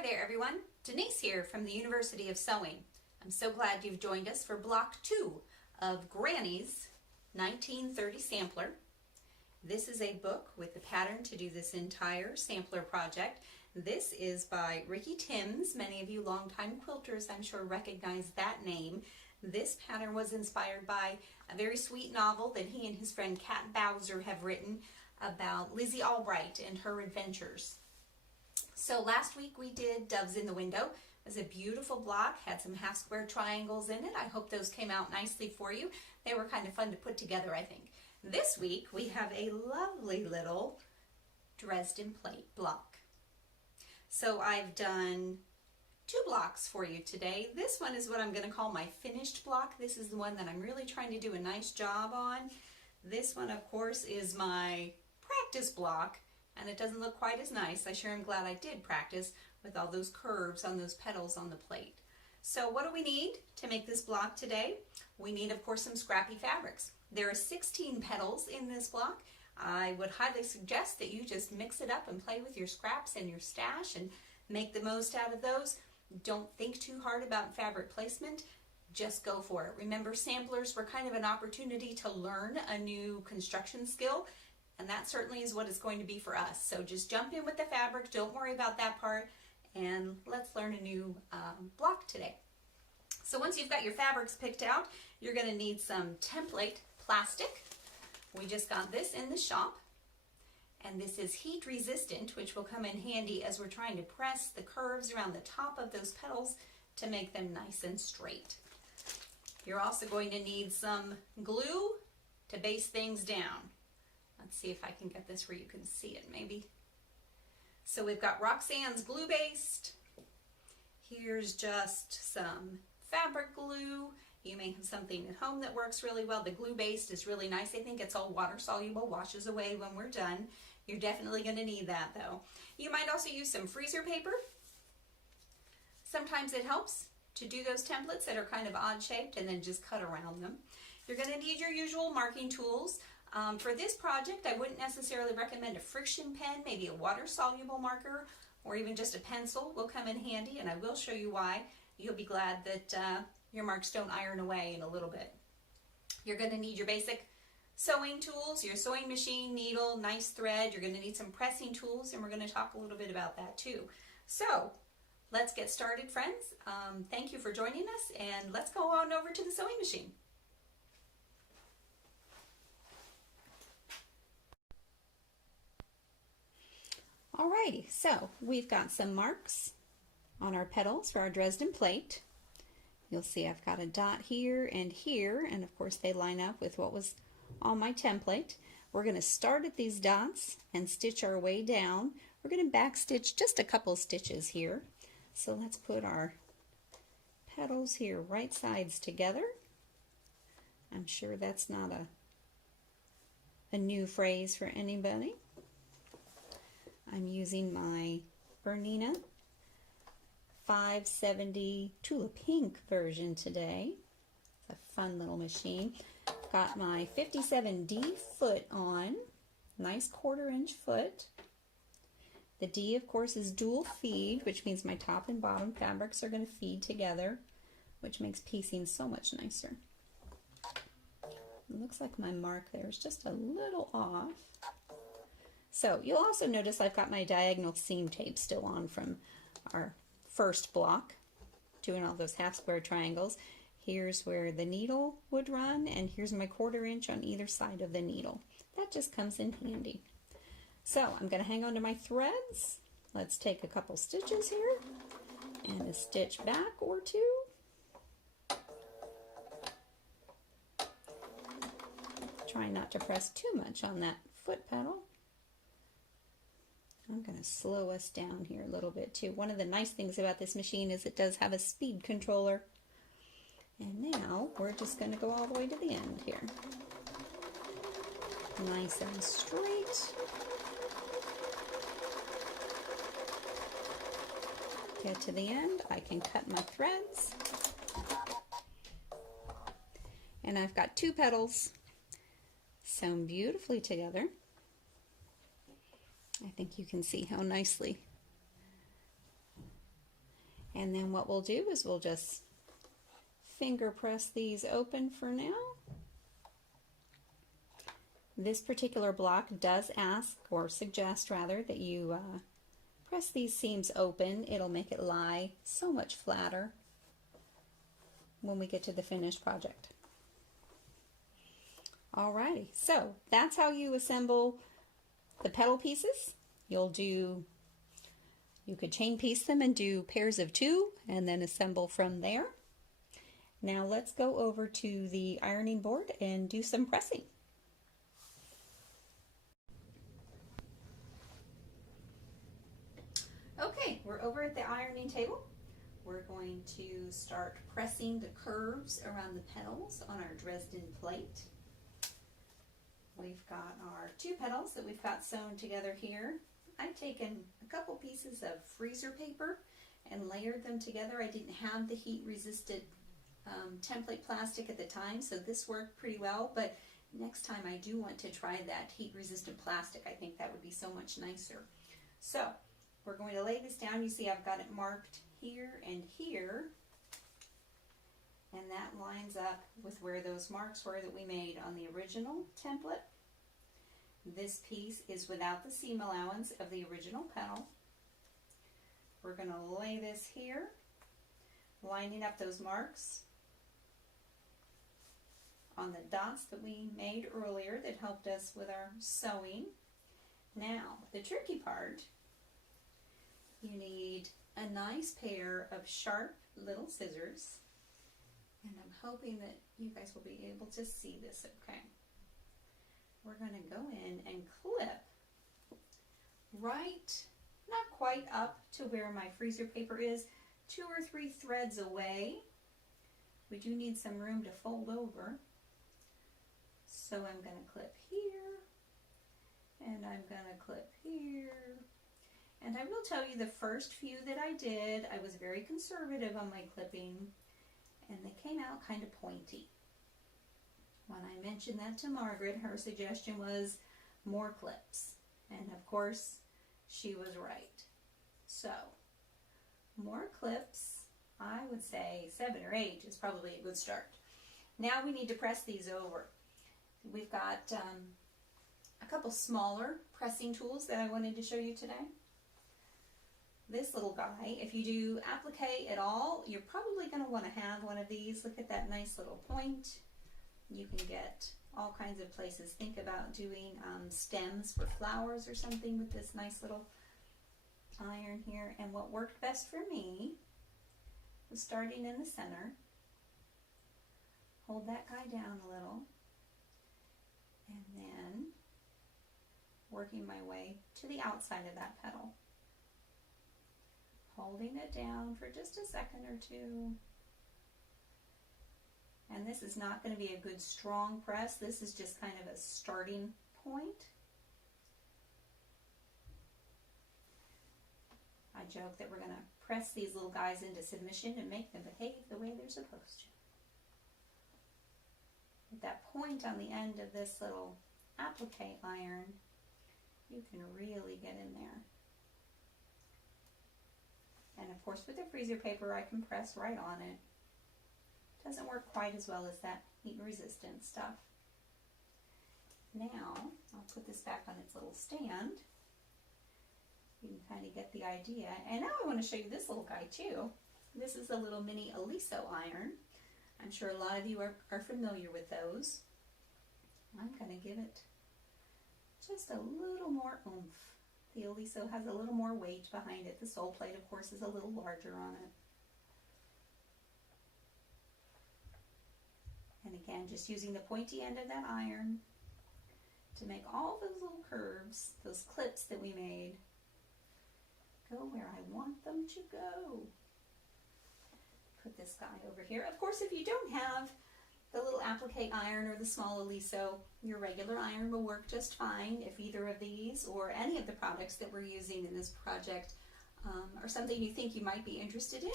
Hi there everyone, Denise here from the University of Sewing. I'm so glad you've joined us for block 2 of Granny's 1930 sampler. This is a book with the pattern to do this entire sampler project. This is by Ricky Timms. Many of you longtime quilters I'm sure recognize that name. This pattern was inspired by a very sweet novel that he and his friend Kat Bowser have written about Lizzy Albright and her adventures. So last week we did Doves in the Window. It was a beautiful block, had some half square triangles in it. I hope those came out nicely for you. They were kind of fun to put together, I think. This week we have a lovely little Dresden Plate block. So I've done 2 blocks for you today. This one is what I'm going to call my finished block. This is the one that I'm really trying to do a nice job on. This one, of course, is my practice block, and it doesn't look quite as nice. I sure am glad I did practice with all those curves on those petals on the plate. So what do we need to make this block today? We need, of course, some scrappy fabrics. There are 16 petals in this block. I would highly suggest that you just mix it up and play with your scraps and your stash and make the most out of those. Don't think too hard about fabric placement. Just go for it. Remember, samplers were kind of an opportunity to learn a new construction skill, and that certainly is what it's going to be for us. So just jump in with the fabric, don't worry about that part, and let's learn a new block today. So once you've got your fabrics picked out, you're going to need some template plastic. We just got this in the shop, and this is heat resistant, which will come in handy as we're trying to press the curves around the top of those petals to make them nice and straight. You're also going to need some glue to baste things down. Let's see if I can get this where you can see it maybe. So we've got Roxanne's glue baste. Here's just some fabric glue. You may have something at home that works really well. The glue baste is really nice. I think it's all water soluble, washes away when we're done. You're definitely going to need that though. You might also use some freezer paper. Sometimes it helps to do those templates that are kind of odd shaped and then just cut around them. You're going to need your usual marking tools. For this project, I wouldn't necessarily recommend a friction pen. Maybe a water-soluble marker or even just a pencil will come in handy, and I will show you why. You'll be glad that your marks don't iron away in a little bit. You're going to need your basic sewing tools, your sewing machine, needle, nice thread. You're going to need some pressing tools, and we're going to talk a little bit about that too. So let's get started, friends. Thank you for joining us, and let's go on over to the sewing machine. Alrighty, so we've got some marks on our petals for our Dresden plate. You'll see I've got a dot here, and of course they line up with what was on my template. We're going to start at these dots and stitch our way down. We're going to back stitch just a couple stitches here. So let's put our petals here right sides together. I'm sure that's not a new phrase for anybody. I'm using my Bernina 570 Tulip Pink version today. It's a fun little machine. Got my 57D foot on, nice 1/4-inch foot. The D, of course, is dual feed, which means my top and bottom fabrics are going to feed together, which makes piecing so much nicer. It looks like my mark there is just a little off. So you'll also notice I've got my diagonal seam tape still on from our first block, doing all those half square triangles. Here's where the needle would run, and here's my 1/4-inch on either side of the needle. That just comes in handy. So I'm going to hang on to my threads. Let's take a couple stitches here and a stitch back or 2. Try not to press too much on that foot pedal. I'm going to slow us down here a little bit too. One of the nice things about this machine is it does have a speed controller. And now we're just going to go all the way to the end here. Nice and straight. Get to the end. I can cut my threads. And I've got 2 petals sewn beautifully together. I think you can see how nicely And then what we'll do is we'll just finger press these open for now. This particular block does ask, or suggest rather, that you press these seams open. It'll make it lie so much flatter when we get to the finished project. Alrighty, so that's how you assemble the petal pieces. You could chain piece them and do pairs of 2 and then assemble from there. Now let's go over to the ironing board and do some pressing. Okay, we're over at the ironing table. We're going to start pressing the curves around the petals on our Dresden plate. We've got our 2 petals that we've got sewn together here. I've taken a couple pieces of freezer paper and layered them together. I didn't have the heat resistant template plastic at the time, so this worked pretty well, but next time I do want to try that heat resistant plastic. I think that would be so much nicer. So we're going to lay this down. You see I've got it marked here and here, and that lines up with where those marks were that we made on the original template. This piece is without the seam allowance of the original petal. We're going to lay this here, lining up those marks on the dots that we made earlier that helped us with our sewing. Now, the tricky part, you need a nice pair of sharp little scissors, and I'm hoping that you guys will be able to see this okay. We're going to go in and clip right, not quite up to where my freezer paper is, 2 or 3 threads away. We do need some room to fold over. So I'm going to clip here, and I'm going to clip here. And I will tell you, the first few that I did, I was very conservative on my clipping, and they came out kind of pointy. When I mentioned that to Margaret, her suggestion was more clips. And of course, she was right. So, more clips, I would say 7 or 8 is probably a good start. Now we need to press these over. We've got a couple smaller pressing tools that I wanted to show you today. This little guy, if you do applique at all, you're probably going to want to have one of these. Look at that nice little point. You can get all kinds of places. Think about doing stems for flowers or something with this nice little iron here. And what worked best for me was starting in the center. Hold that guy down a little. And then working my way to the outside of that petal. Holding it down for just a second or 2. And this is not going to be a good strong press. This is just kind of a starting point. I joke that we're going to press these little guys into submission and make them behave the way they're supposed to. With that point on the end of this little applique iron, you can really get in there. And of course, with the freezer paper, I can press right on it. Doesn't work quite as well as that heat resistant stuff. Now, I'll put this back on its little stand. You can kind of get the idea. And now I want to show you this little guy too. This is a little mini aliso iron. I'm sure a lot of you are familiar with those. I'm going to give it just a little more oomph. The aliso has a little more weight behind it. The sole plate, of course, is a little larger on it. And again, just using the pointy end of that iron to make all those little curves, those clips that we made, go where I want them to go. Put this guy over here. Of course, if you don't have the little applique iron or the small aliso, your regular iron will work just fine. If either of these or any of the products that we're using in this project are something you think you might be interested in,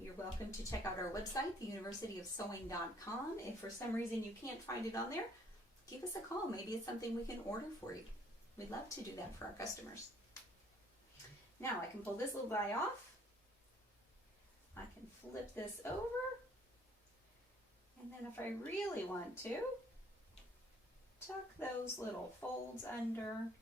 you're welcome to check out our website, theuniversityofsewing.com. If for some reason you can't find it on there, give us a call. Maybe it's something we can order for you. We'd love to do that for our customers. Now I can pull this little guy off. I can flip this over, and then if I really want to, tuck those little folds under.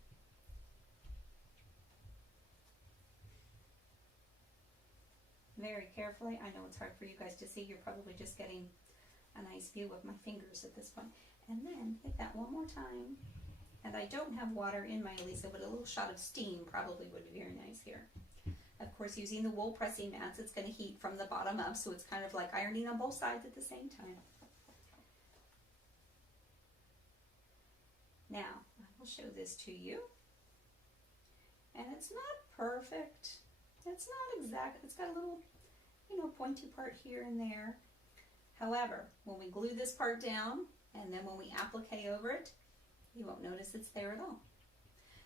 Very carefully. I know it's hard for you guys to see. You're probably just getting a nice view of my fingers at this point. And then hit that one more time. And I don't have water in my Elisa, but a little shot of steam probably would be very nice here. Of course, using the wool pressing mats, it's going to heat from the bottom up, so it's kind of like ironing on both sides at the same time. Now, I will show this to you. And it's not perfect. It's not exact. It's got a little, pointy part here and there. However, when we glue this part down, and then when we applique over it, you won't notice it's there at all.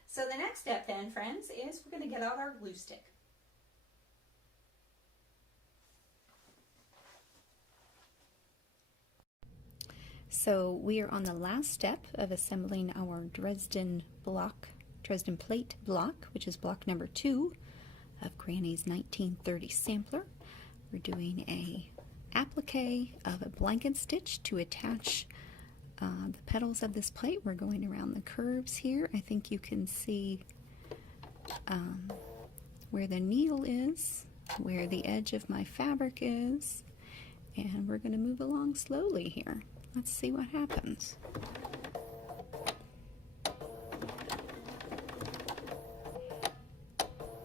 So the next step then, friends, is we're going to get out our glue stick. So we are on the last step of assembling our Dresden Plate block, which is block number 2 of Granny's 1930 sampler. We're doing a applique of a blanket stitch to attach the petals of this plate. We're going around the curves here. I think you can see where the needle is, where the edge of my fabric is, and we're going to move along slowly here. Let's see what happens.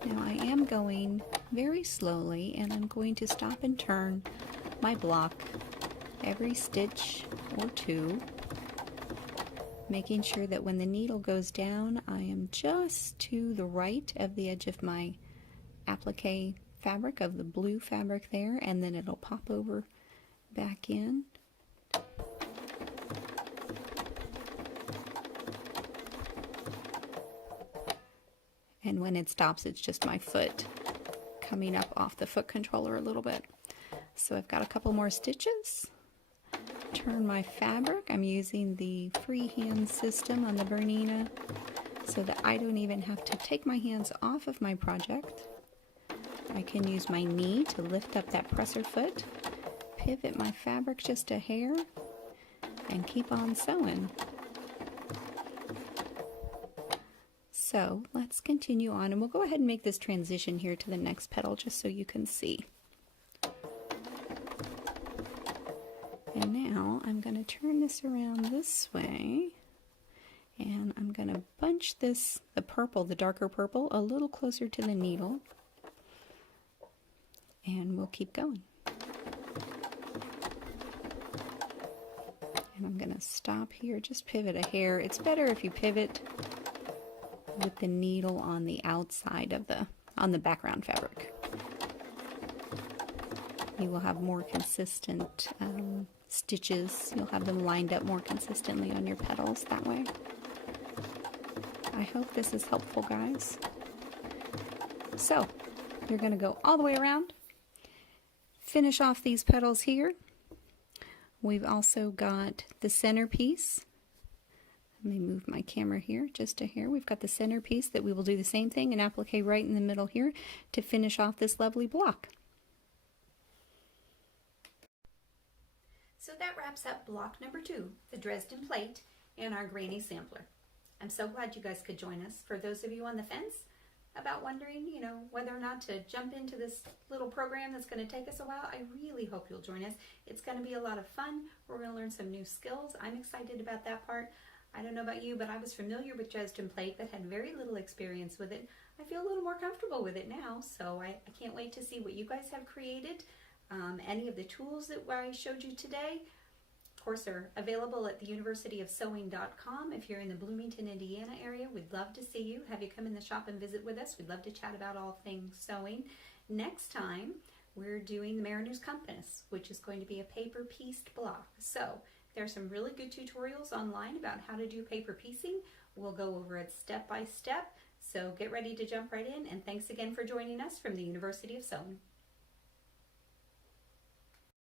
Now I am going very slowly, and I'm going to stop and turn my block every stitch or two, making sure that when the needle goes down, I am just to the right of the edge of my applique fabric, of the blue fabric there, and then it'll pop over back in. And when it stops, it's just my foot coming up off the foot controller a little bit. So I've got a couple more stitches. Turn my fabric. I'm using the freehand system on the Bernina so that I don't even have to take my hands off of my project. I can use my knee to lift up that presser foot, pivot my fabric just a hair, and keep on sewing. So let's continue on, and we'll go ahead and make this transition here to the next petal just so you can see. And now I'm going to turn this around this way, and I'm going to bunch this, the purple, the darker purple, a little closer to the needle, and we'll keep going. And I'm going to stop here, just pivot a hair. It's better if you pivot with the needle on the outside of on the background fabric. You will have more consistent stitches. You'll have them lined up more consistently on your petals that way. I hope this is helpful, guys. So you're going to go all the way around, finish off these petals here. We've also got the centerpiece. Let me move my camera here just a hair. We've got the centerpiece that we will do the same thing and applique right in the middle here to finish off this lovely block. So that wraps up block number 2, the Dresden Plate, and our Granny sampler. I'm so glad you guys could join us. For those of you on the fence about wondering, whether or not to jump into this little program that's going to take us a while, I really hope you'll join us. It's going to be a lot of fun. We're going to learn some new skills. I'm excited about that part. I don't know about you, but I was familiar with Dresden Plate but had very little experience with it. I feel a little more comfortable with it now, so I can't wait to see what you guys have created. Any of the tools that I showed you today, of course, are available at theuniversityofsewing.com. If you're in the Bloomington, Indiana area, we'd love to see you. Have you come in the shop and visit with us. We'd love to chat about all things sewing. Next time, we're doing the Mariner's Compass, which is going to be a paper pieced block. So there's some really good tutorials online about how to do paper piecing. We'll go over it step by step. So get ready to jump right in, and thanks again for joining us from the University of Sewing.